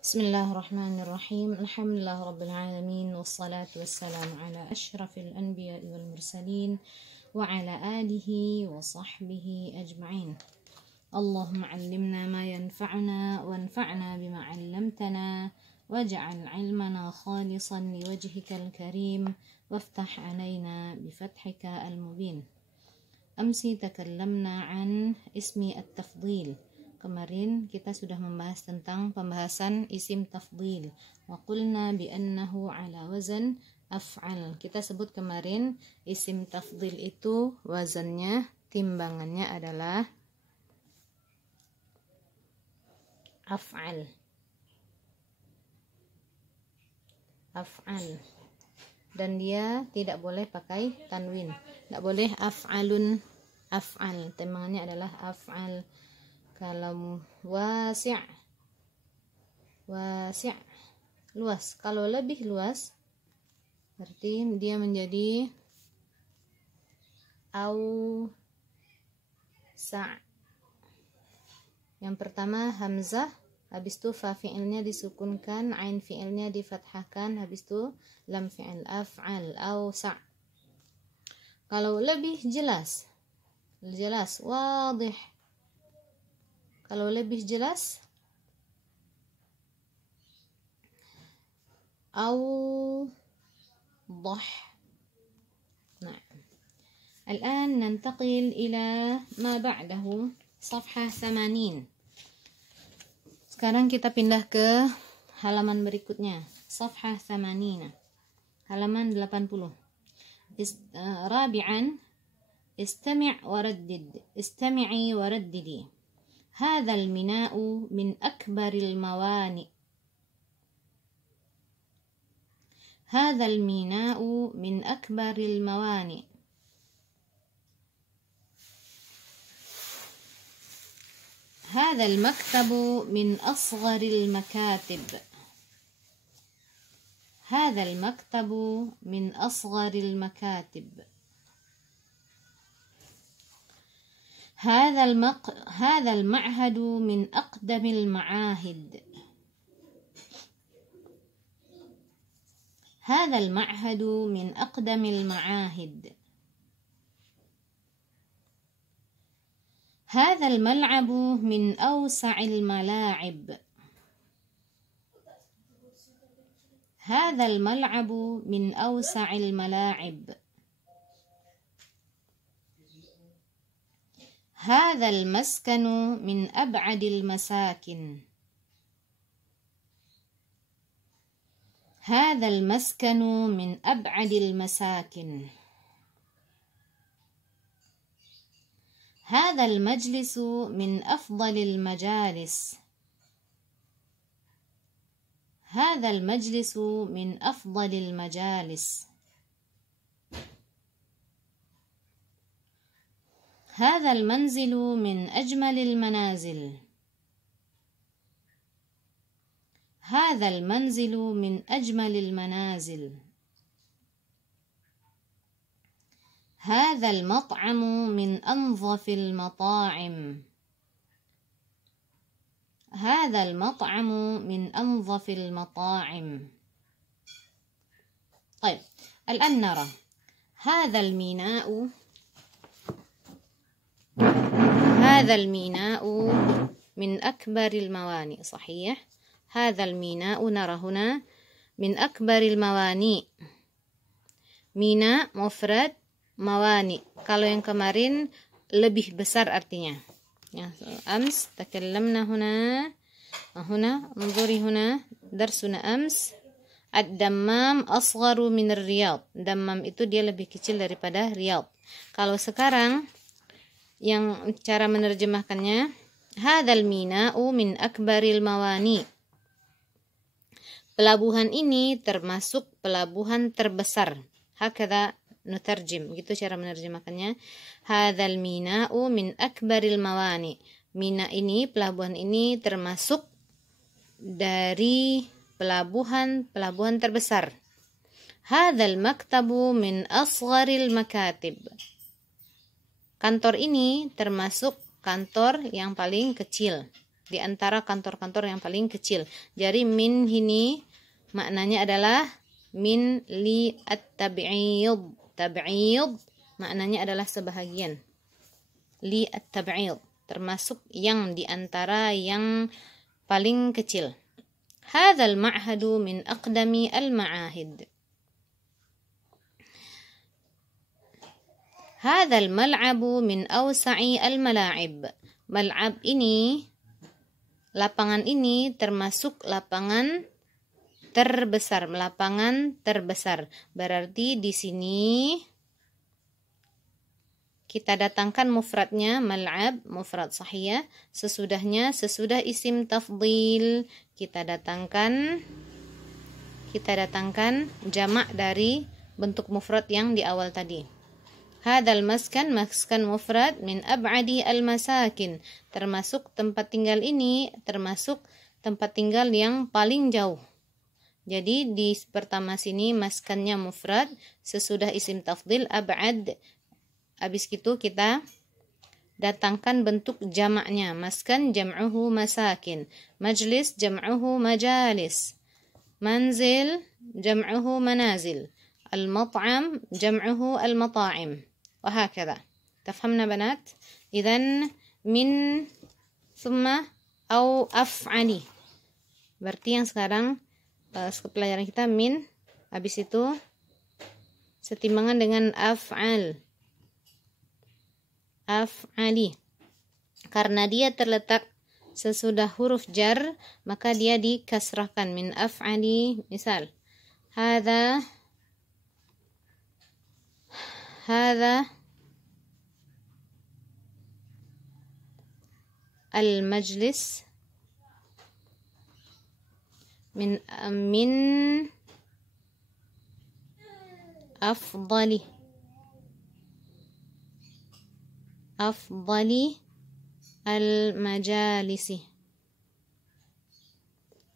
Bismillahirrahmanirrahim. Alhamdulillah Rabbil Alamin. Wassalatu wassalamu ala ashrafil anbiya wal mursalin wa ala alihi wa sahbihi ajma'in. Allahumma allimna ma yanfa'una wanfa'na bima 'allamtana waj'al 'ilmana khalisan liwajhikal karim waftah 'alaina bifathika al-mubin. Amsi takallamna 'an ismi at-tafdhil. Kemarin kita sudah membahas tentang pembahasan isim tafdhil. Wa qulna bi annahu ala wazan af'al. Kita sebut kemarin isim tafdhil itu wazannya, timbangannya adalah af'al. Af'al. Dan dia tidak boleh pakai tanwin. Tidak boleh af'alun, af'al. Timbangannya adalah af'al. Kalau wasi', luas. Kalau lebih luas, berarti dia menjadi sa'. Yang pertama hamzah, habis itu fa fi'ilnya disukunkan, ain fi'ilnya difathahkan, habis itu lam fi'il, af'al, sa'. Kalau lebih jelas, wadih. Kalau lebih jelas, أوضح. نعم. الآن ننتقل إلى ما بعده صفحة 80. Sekarang kita pindah ke halaman berikutnya, صفحة 80, halaman 80. رابعا استمع وردد. استمعي ورددي. هذا الميناء من أكبر الموانئ. هذا الميناء من أكبر الموانئ. هذا المكتب من أصغر المكاتب. هذا المكتب من أصغر المكاتب. هذا المعهد من أقدم المعاهد. هذا المعهد من أقدم المعاهد. هذا الملعب من أوسع الملاعب. هذا الملعب من أوسع الملاعب. هذا المسكن من أبعد المساكن. هذا المسكن من أبعد المساكن. هذا المجلس من أفضل المجالس. هذا المجلس من أفضل المجالس. هذا المنزل من أجمل المنازل. هذا المنزل من أجمل المنازل. هذا المطعم من أنظف المطاعم. هذا المطعم من أنظف المطاعم. طيب، الآن نرى هذا الميناء. هذا الميناء من أكبر الموانئ. صحيح. هذا الميناء نرى هنا من أكبر الموانئ. ميناء مفرد، موانئ. Kalau yang kemarin lebih besar artinya. Ya, أمس تكلمنا هنا انظري هنا درسنا أمس الدمام أصغر من الرياض. Dammam itu dia lebih kecil daripada Riyadh. Kalau sekarang yang cara menerjemahkannya, hadzal mina'u min akbaril mawani. Pelabuhan ini termasuk pelabuhan terbesar. Hakadha nutarjim, gitu cara menerjemahkannya. Hadzal mina'u min akbaril mawani. Mina ini, pelabuhan ini termasuk dari pelabuhan terbesar. Hadzal maktabu min asgharil makatib. Kantor ini termasuk kantor yang paling kecil. di antara kantor-kantor yang paling kecil. Jadi min ini maknanya adalah min li at-tab'id. Tab'id maknanya adalah sebahagian. Li at-tab'id termasuk yang di antara yang paling kecil. Hadzal ma'hadu min aqdami al-ma'ahid. Hadzal mal'abu min awsa'i al-mala'ib. Mal'ab ini, lapangan ini termasuk lapangan terbesar, lapangan terbesar. Berarti di sini kita datangkan mufradnya mal'ab, mufrad sahih. Sesudah isim tafdhil kita datangkan jamak dari bentuk mufrad yang di awal tadi. Hadzal maskan, maskan mufrad min ab'adi al-masakin. Termasuk tempat tinggal ini, termasuk tempat tinggal yang paling jauh. Jadi di pertama sini maskannya mufrad, sesudah isim tafdhil ab'ad. Habis itu kita datangkan bentuk jamaknya. Maskan jam'uhu masakin, majlis jam'uhu majalis, manzil jam'uhu manazil, al-mat'am jam'uhu al-mata'im. وهكذا. تفهمنا بنات؟ إذن من ثم أو أفعلي. Berarti yang sekarang pelajaran kita min, habis itu setimbangan dengan af'al. Af'ali. Karena dia terletak sesudah huruf jar, maka dia dikasrahkan. Min af'ali, misal hadza al-majlis min afdali al-majalisi.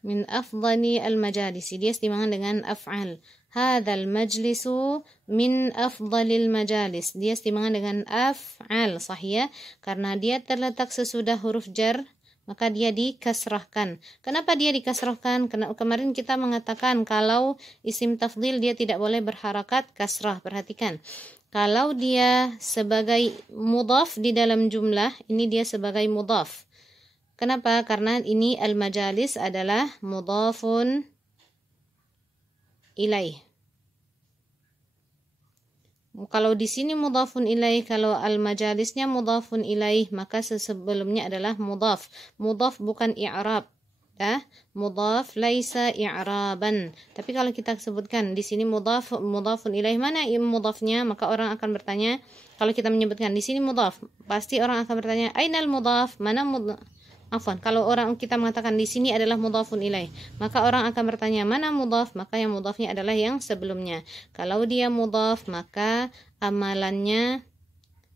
Min afdali al-majalisi, dia setimbangan dengan af'al. Hadzal majlisu min afdalil majalis, dia setimbangan dengan af'al sahih, karena dia terletak sesudah huruf jar, maka dia dikasrahkan. Kenapa dia dikasrahkan? Karena kemarin kita mengatakan kalau isim tafdhil dia tidak boleh berharakat kasrah. Perhatikan, kalau dia sebagai mudhaf di dalam jumlah, ini dia sebagai mudhaf. Kenapa? Karena ini al-majalis adalah mudhafun ilaih. Kalau di sini mudhafun ilaih, kalau al-majalisnya mudhafun ilaih, maka sebelumnya adalah mudhaf. Mudhaf bukan i'rab. Mudhaf laisa i'raban. Tapi kalau kita sebutkan di sini mudhafun ilaih, mana mudhafnya? Maka orang akan bertanya, kalau kita menyebutkan di sini mudhaf, pasti orang akan bertanya, ainal mudhaf? Mana mudhaf? Kalau orang kita mengatakan di sini adalah mudhafun ilaih, maka orang akan bertanya mana mudhaf, maka yang mudhafnya adalah yang sebelumnya. Kalau dia mudhaf, maka amalannya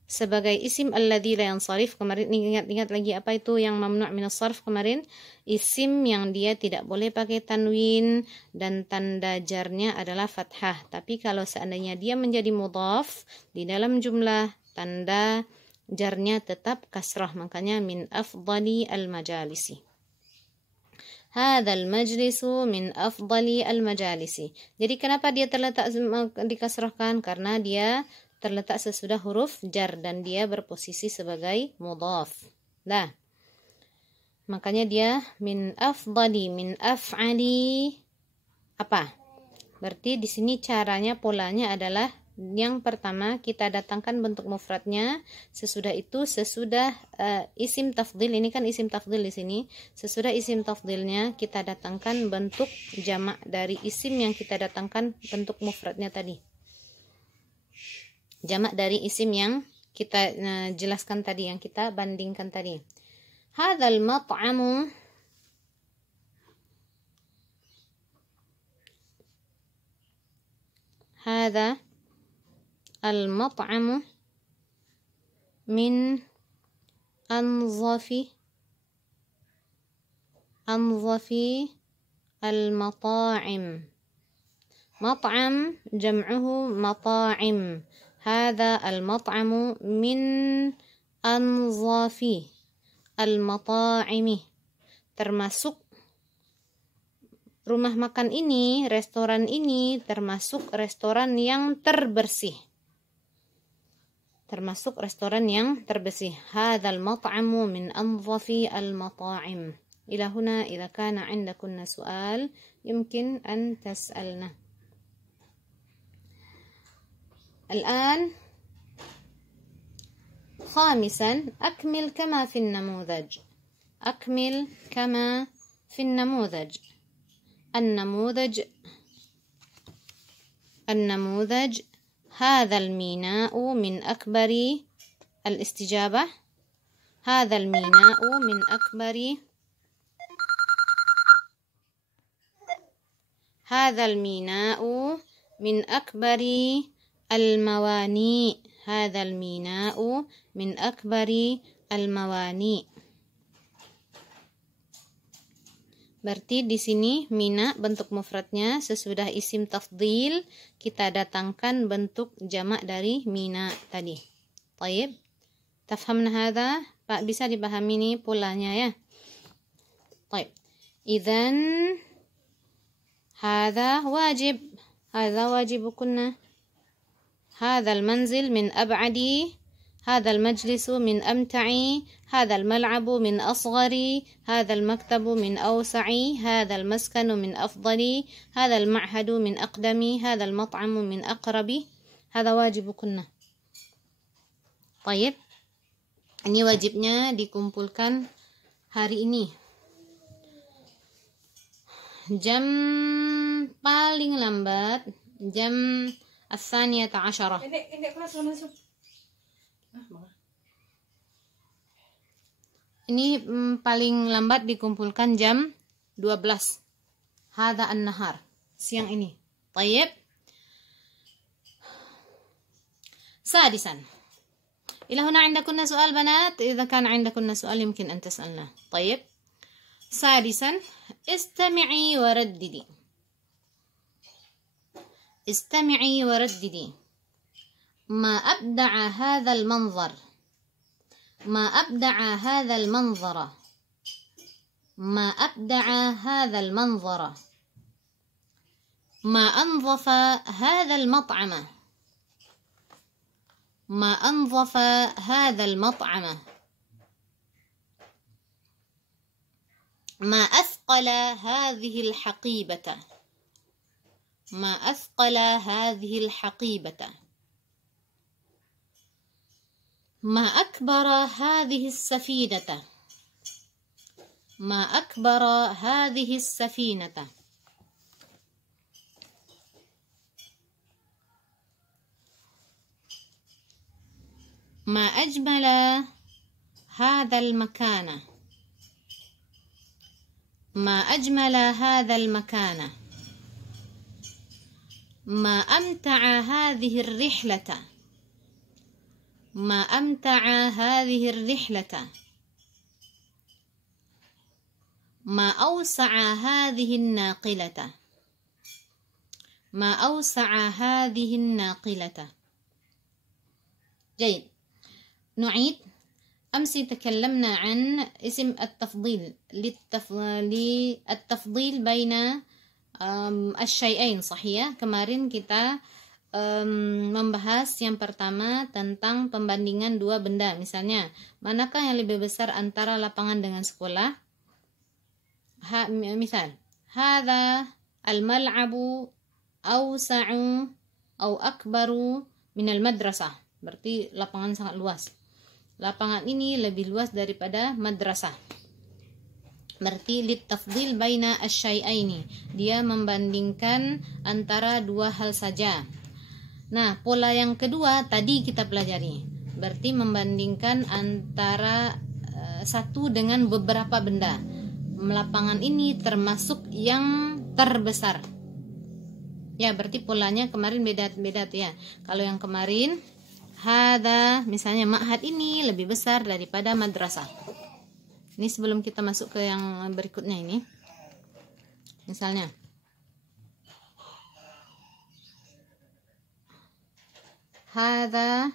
sebagai isim alladzi la yansarif. Kemarin ingat lagi apa itu yang mamnu' minas sarf kemarin? Isim yang dia tidak boleh pakai tanwin dan tanda jarnya adalah fathah. Tapi kalau seandainya dia menjadi mudhaf di dalam jumlah, tanda jarnya tetap kasrah, makanya min afdali al-majalisi. Hadzal majlisu min afdali al-majalisi. Jadi kenapa dia terletak dikasrahkan? Karena dia terletak sesudah huruf jar dan dia berposisi sebagai mudhaf. Nah, makanya dia min afdali, min af'ali apa? Berarti di sini caranya, polanya adalah yang pertama kita datangkan bentuk mufradnya, sesudah itu isim tafdhil, ini kan isim tafdhil di sini. Sesudah isim tafdhilnya kita datangkan bentuk jamak dari isim yang kita datangkan bentuk mufradnya tadi. Jamak dari isim yang kita jelaskan tadi, yang kita bandingkan tadi. Hadzal mat'amu hadza al-mat'amu min anzafi al-mata'im. Mat'am jam'uhu mata'im. Hadza al-mat'amu min anzafi al-mata'imi. termasuk rumah makan ini, restoran ini termasuk restoran yang terbersih. Termasuk restoran yang terbersih. Hadzal mat'amu min anzafi al-mata'im. Ila huna idza kana 'indakunna su'al yumkin an tas'alna. الآن خامسا أكمل كما في النموذج. أكمل كما في النموذج. النموذج هذا الميناء من أكبر الاستجابة. هذا الميناء من أكبر الموانئ. هذا الميناء من أكبر الموانئ. Berarti di sini mina bentuk mufradnya sesudah isim tafdhil kita datangkan bentuk jamak dari mina tadi. Taib. Tafhamna hadha? Pak, bisa dipahami nih polanya ya. Taib. Idzan hadha wajib. Hadha wajibukunna. هذا المنزل من أبعدي. هذا المجلس من أمتعي. هذا الملعب من أصغري. هذا المكتب من أوسعي. هذا المسكن من أفضلي. هذا المعهد من أقدمي. هذا المطعم من أقربي. هذا واجبكن. طيب, ini wajibnya dikumpulkan hari ini. Jam paling lambat jam الثانية عشرة. Ini paling lambat dikumpulkan jam 12. Hadha an-nahar. Siang ini. Tayyib. سادسا. إلى هنا عندكن سؤال بنات؟ إذا كان عندكن سؤال يمكن أن تسألنا. طيب. سادسا. استمعي ورددي. استمعي ورددي. ما أبدع هذا المنظر. ما أبدع هذا المنظر. ما أبدع هذا المنظر. ما أنظف هذا المطعم. ما أنظف هذا المطعم. ما أثقل هذه الحقيبة. ما أثقل هذه الحقيبة. ما أكبر هذه السفينة. ما أكبر هذه السفينة. ما أجمل هذا المكان. ما أجمل هذا المكان. ما أمتع هذه الرحلة. ما أمتع هذه الرحلة. ما أوسع هذه الناقلة. ما أوسع هذه الناقلة. جيد. نعيد. أمس تكلمنا عن اسم التفضيل للتفضيل بين الشيئين, sahih. Kemarin kita membahas yang pertama tentang pembandingan dua benda. Misalnya, manakah yang lebih besar antara lapangan dengan sekolah? Misal, hadza al-mal'abu awsa'u aw akbaru min al-madrasah. Berarti lapangan sangat luas. Lapangan ini lebih luas daripada madrasah. Berarti litafdil baina asy-syai'aini. Dia membandingkan antara dua hal saja. Nah, pola yang kedua tadi kita pelajari. Berarti membandingkan antara satu dengan beberapa benda. Lapangan ini termasuk yang terbesar. Ya, berarti polanya kemarin beda-beda tuh ya. Kalau yang kemarin hadza, misalnya ma'had ini lebih besar daripada madrasah. Ini sebelum kita masuk ke yang berikutnya ini. Misalnya, hadza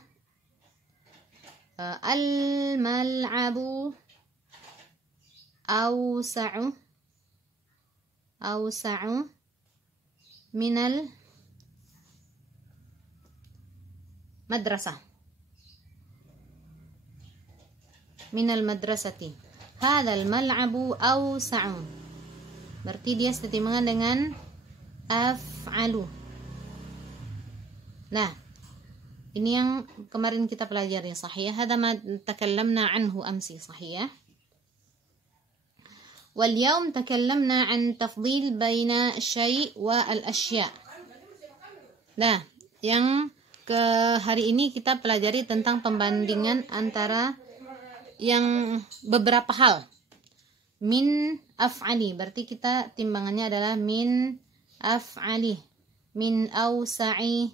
al-mal'abu Awsa'u minal madrasah. Minal madrasati. Hadzal mal'abu awsa'u. Berarti dia setimbangan dengan af'alu. Nah, ini yang kemarin kita pelajari, sahih. Hadza ma takallamna anhu amsi, sahih. Wal yawm takallamna an tafdhil baina syai' wa al-asya'. Nah, yang ke hari ini kita pelajari tentang pembandingan antara yang beberapa hal. Min af'ali, berarti kita timbangannya adalah min af'ali, min awsa'i.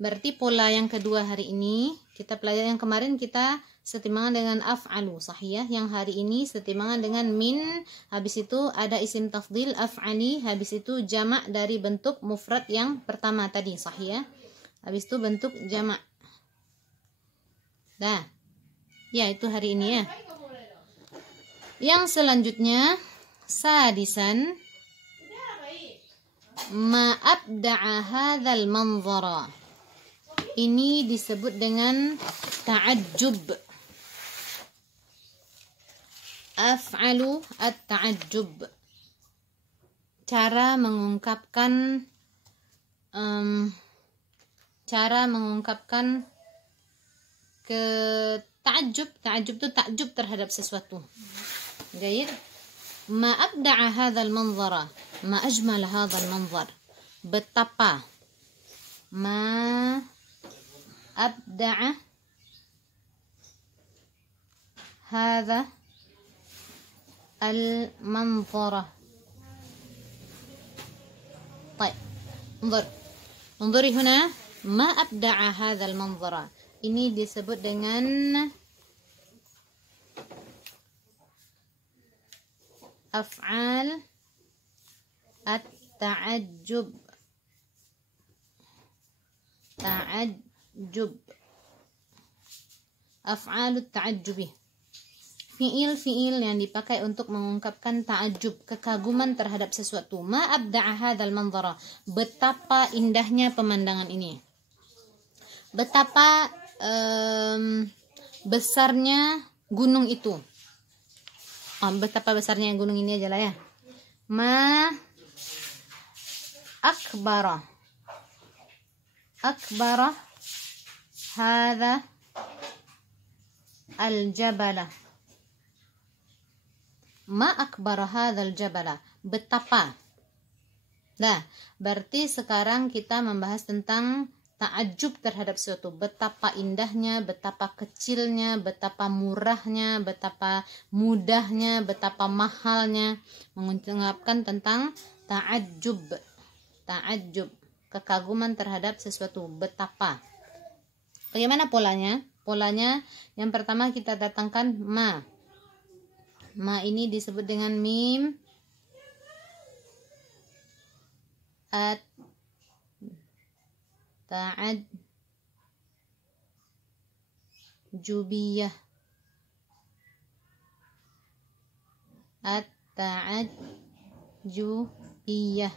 Berarti pola yang kedua hari ini kita pelajari. Yang kemarin kita setimbangan dengan af'alu, sahih. Yang hari ini setimbangan dengan min, habis itu ada isim tafdhil af'ali, habis itu jamak dari bentuk mufrad yang pertama tadi, sahih. Habis itu bentuk jamak. Nah, ya itu hari ini ya. Yang selanjutnya, sadisan, ma abda'a hadzal manzara. Ini disebut dengan ta'ajjub. Af'alu at-ta'ajjub. Cara mengungkapkan ke ta'ajjub. Ta'ajjub itu takjub terhadap sesuatu. Baik. Ma abda'a hadzal manzara. Ma ajmal hadzal manzar. Betapa. Ma abda'a hadza al-manzara. طيب انظري هنا ما أبدع هذا المنظر. Ini disebut dengan af'al at-ta'ajjub. Ta'ajjub. Af'alut ta'ajjubi. Fi'il yang dipakai untuk mengungkapkan ta'ajjub, kekaguman terhadap sesuatu. Ma abda'a hadzal manzara. Betapa indahnya pemandangan ini. Betapa besarnya gunung itu. Betapa besarnya gunung ini aja lah ya. Ma akbara hadza al-jabala. Ma akbara hadzal jabala. Betapa. Nah, berarti sekarang kita membahas tentang ta'ajjub terhadap sesuatu. Betapa indahnya, betapa kecilnya, betapa murahnya, betapa mudahnya, betapa mahalnya. Mengungkapkan tentang ta'ajjub. Ta'ajjub, kekaguman terhadap sesuatu. Betapa. Bagaimana polanya? Polanya yang pertama kita datangkan ma. Ma ini disebut dengan mim at-ta'ajjubiyah. At-ta'ajjubiyah.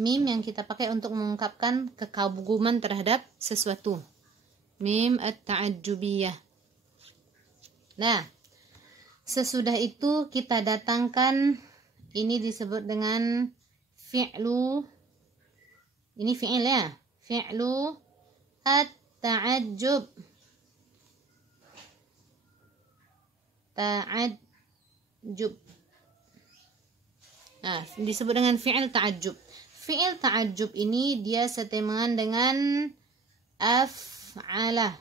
Mim yang kita pakai untuk mengungkapkan kekaguman terhadap sesuatu. Mim at-ta'ajjubiyah. Nah, sesudah itu kita datangkan, ini disebut dengan fi'lu. Ini fi'il ya. Fi'lu at-ta'ajjub. Ta'ajjub. Nah, disebut dengan fi'il ta'ajjub. Fi'il ta'ajjub ini dia setimbangan dengan af'ala.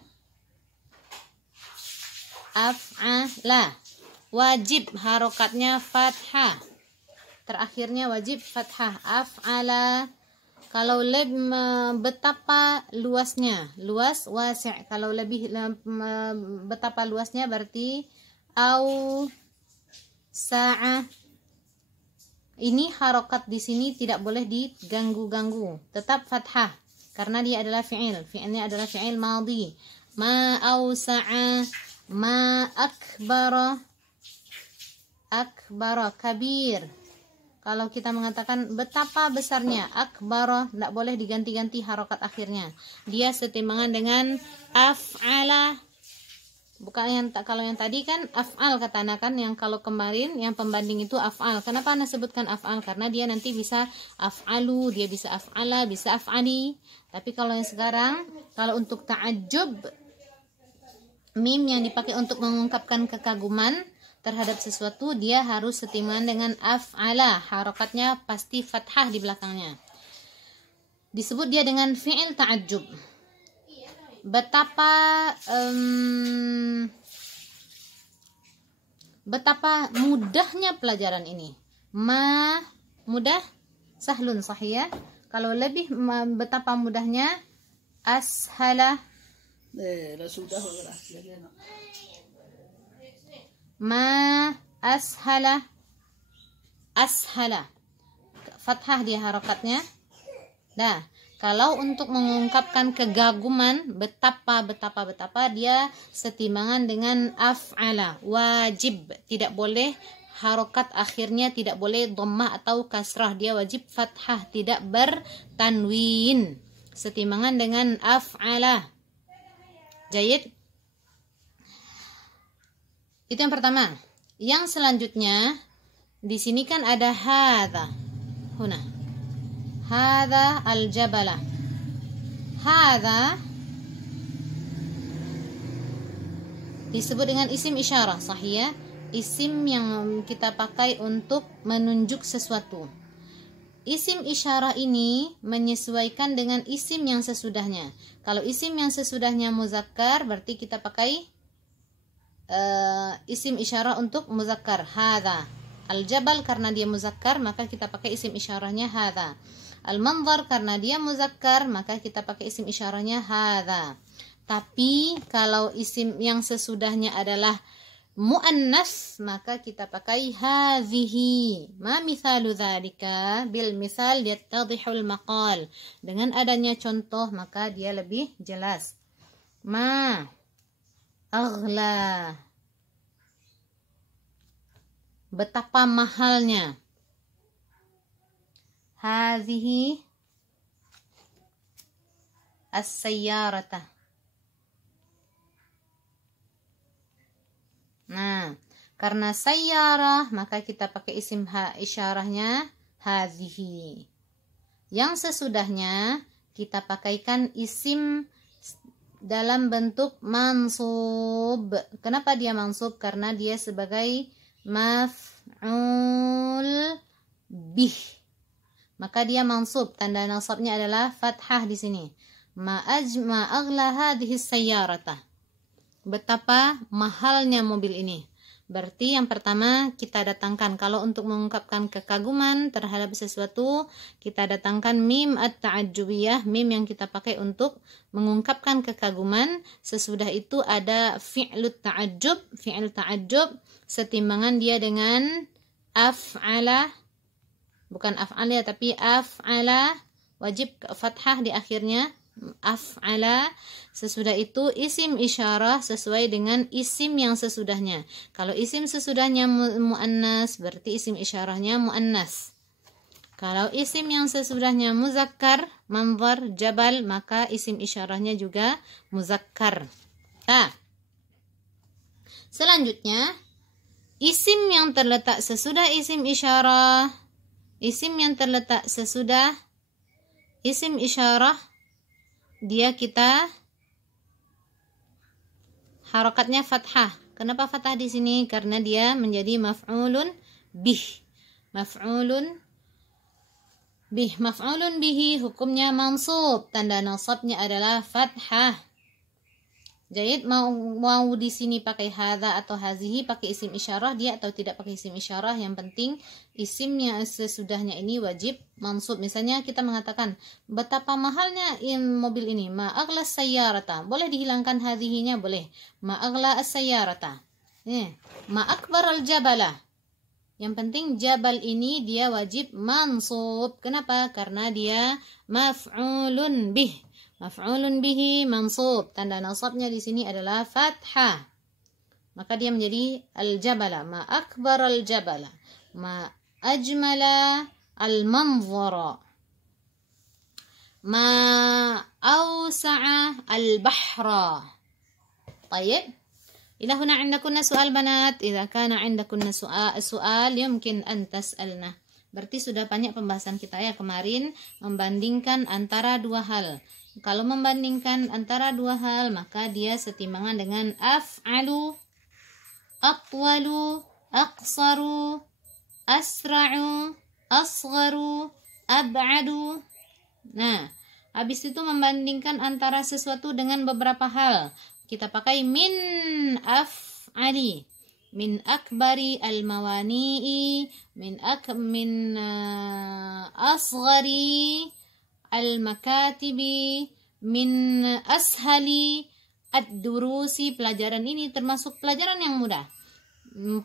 Af'ala. Wajib harokatnya fathah. Terakhirnya wajib fathah. Af'ala. Kalau betapa luasnya, luas wasi'. Kalau lebih betapa luasnya berarti au sa'a. Ini harokat di sini tidak boleh diganggu-ganggu. Tetap fathah karena dia adalah fi'il. Fi'ilnya adalah fi'il madhi. Ma au sa'a Ma akbara, akbara kabir. Kalau kita mengatakan betapa besarnya, akbara, tidak boleh diganti-ganti harokat akhirnya. Dia setimbangan dengan af'ala. Bukan yang kalau yang tadi kan af'al kata Ana kan, yang kalau kemarin yang pembanding itu af'al. Kenapa Ana sebutkan af'al? Karena dia nanti bisa af'alu, dia bisa af'ala, bisa af'ali. Tapi kalau yang sekarang, kalau untuk ta'ajjub, mim yang dipakai untuk mengungkapkan kekaguman terhadap sesuatu, dia harus setimbangan dengan af'ala. Harokatnya pasti fathah di belakangnya. Disebut dia dengan fi'il ta'ajjub. Betapa mudahnya pelajaran ini. Ma mudah, sahlun sahih ya. Kalau lebih betapa mudahnya ashala. Ma ashala, ashala. Fathah dia harokatnya. Nah, kalau untuk mengungkapkan kegaguman, betapa dia setimbangan dengan af'ala, wajib. Tidak boleh harokat akhirnya, tidak boleh dhammah atau kasrah, dia wajib fathah, tidak bertanwin. Setimbangan dengan af'ala. Jayid. Itu yang pertama. Yang selanjutnya di sini kan ada hadza. Huna. Hadza al-jabala. Hadza disebut dengan isim isyarah, sahih ya? Isim yang kita pakai untuk menunjuk sesuatu. Isim isyarah ini menyesuaikan dengan isim yang sesudahnya. Kalau isim yang sesudahnya muzakkar, berarti kita pakai isim isyarah untuk muzakkar, hadza. Al-jabal karena dia muzakkar, maka kita pakai isim isyarahnya hadza. Al-manzar karena dia muzakkar, maka kita pakai isim isyarahnya hadza. Tapi kalau isim yang sesudahnya adalah muannas, maka kita pakai hadhihi. Ma mithalu dzalika? Bil misal yattadhihul maqal. Dengan adanya contoh maka dia lebih jelas. Ma aghla, betapa mahalnya. Hadhihi as-sayyarata. Nah, karena sayyarah maka kita pakai isim isyarahnya hadhihi. Yang sesudahnya kita pakaikan isim dalam bentuk mansub. Kenapa dia mansub? Karena dia sebagai maf'ul bih. Maka dia mansub, tanda nasabnya adalah fathah di sini. Ma aghla hadhihi sayyarata. Betapa mahalnya mobil ini. Berarti yang pertama kita datangkan, kalau untuk mengungkapkan kekaguman terhadap sesuatu, kita datangkan mim at-ta'ajjubiyah, mim yang kita pakai untuk mengungkapkan kekaguman. Sesudah itu ada fi'lut ta'ajjub, fi'il ta'ajjub, setimbangan dia dengan af'ala. Bukan af'ala tapi af'ala, wajib fathah di akhirnya, af'ala. Sesudah itu isim isyarah sesuai dengan isim yang sesudahnya. Kalau isim sesudahnya muannas, berarti isim isyarahnya muannas. Kalau isim yang sesudahnya muzakkar, manzar, jabal, maka isim isyarahnya juga muzakkar. Nah, selanjutnya isim yang terletak sesudah isim isyarah, isim yang terletak sesudah isim isyarah, dia kita harokatnya fathah. Kenapa fathah di sini? Karena dia menjadi maf'ulun bih. Maf'ulun bih. Maf'ulun bihi hukumnya mansub. Tanda nasabnya adalah fathah. Jadi mau di sini pakai hadza atau hazihi, pakai isim isyarah dia atau tidak pakai isim isyarah, yang penting isimnya sesudahnya ini wajib mansub. Misalnya kita mengatakan betapa mahalnya mobil ini, ma aghla sayyarata, boleh dihilangkan hazihinya, boleh. Ma aghla as-sayyarata. Ma akbar al-jabala. Yang penting jabal ini dia wajib mansub. Kenapa? Karena dia maf'ulun bih. Maf'ulun bihi mansub. Tanda nasabnya di sini adalah fathah. maka dia menjadi al-jabala. Ma akbar al-jabala, ma ajmala al-manzara, ma awsa'a al-bahra. Tayyib. Ila huna 'indakunna su'al banat. Idza kana 'indakunna su'al yumkin an tas'alna. Berarti sudah banyak pembahasan kita ya kemarin membandingkan antara dua hal. Kalau membandingkan antara dua hal, maka dia setimbangan dengan af'alu, atwalu, aqsaru, asra'u, asgharu, ab'adu. Nah, habis itu membandingkan antara sesuatu dengan beberapa hal. Kita pakai min af'ali, min akbari al-mawani'i, min asghari al-makatibi, min ashali ad-durusi. Pelajaran ini termasuk pelajaran yang mudah,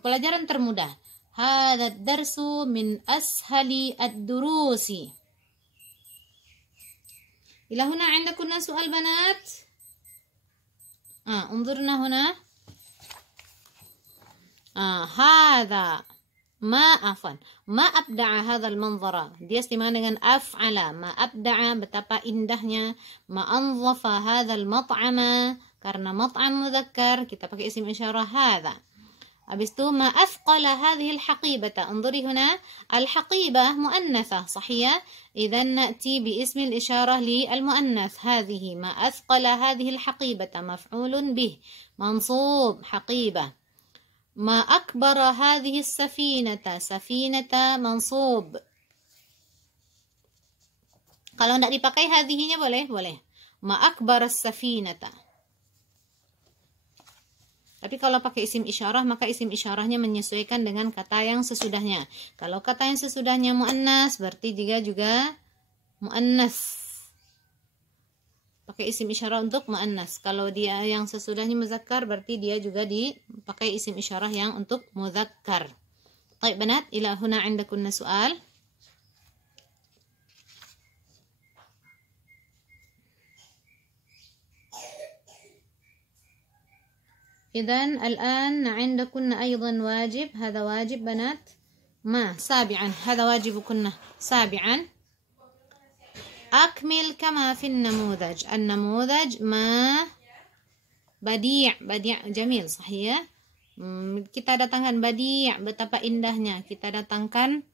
pelajaran termudah. Hadha ad-darsu min ashali ad-durusi. Ila huna 'indakunna su'al banat. انظرنا هنا. هذا ما أبدع هذا المنظر. Dia setimbang dengan af'ala. Ma abda'a, betapa indahnya. Ma anzafa hadzal mat'ama, karena mat'am mudzakkar kita pakai isim isyarah hadza. Habis itu ma athqala hadhihi al-haqibata. انظري هنا الحقيبة مؤنثة صحيح. إذا نأتي باسم الإشارة للمؤنث هذه. ما أثقل هذه الحقيبة مفعول به منصوب حقيبة. ما أكبر هذه السفينة سفينة منصوب. Kalau tidak dipakai hadhihinya boleh. Ma akbar as-safinata. Tapi kalau pakai isim isyarah, maka isim isyarahnya menyesuaikan dengan kata yang sesudahnya. Kalau kata yang sesudahnya muannas, berarti juga muannas. Pakai isim isyarah untuk muannas. Kalau dia yang sesudahnya muzakkar, berarti dia juga dipakai isim isyarah yang untuk muzakkar. Baik banat, ila huna 'indakunna su'al. إذن الآن عندكن أيضا واجب. هذا واجب بنات. ما سابعا، هذا واجبكن سابعا. أكمل كما في النموذج. النموذج ما بديع جميل صحيح. Kita datangkan badi', betapa indahnya. Kita datangkan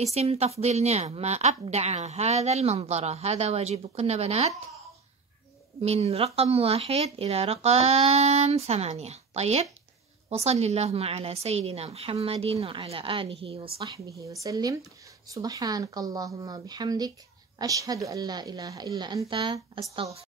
isim tafdilnya. Ma abda'a hadzal manzara. Hadza wajibukunna banat. من رقم 1 إلى رقم 8. طيب، وصلى اللهم على سيدنا محمد وعلى آله وصحبه وسلم. سبحانك اللهم وبحمدك أشهد أن لا إله إلا أنت أستغفرك.